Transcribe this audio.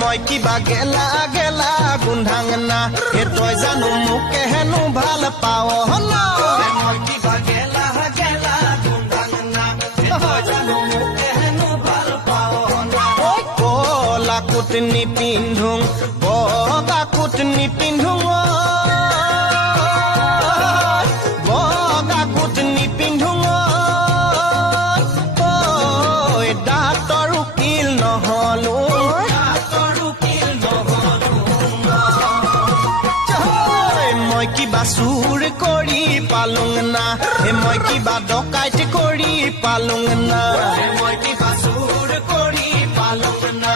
মই কিবা গেলা গেলা গোন্ধাং না হে তই জানো মোকে হেনো ভাল পাৱ না মই কিবা গেলা গেলা গোন্ধাং না হে তই জানো মোকে হেনো ভাল পাৱ না কলা কোট নিপিন্ধো বগা কোট নিপিন্ধো বগা কোট নিপিন্ধো ডাক্তৰ উকিল নহলো মই কিবা চুৰ কৰি পালুং না হে মই কিবা ডকাইত কৰি পালুং না মই কিবা চুৰ কৰি পালুং না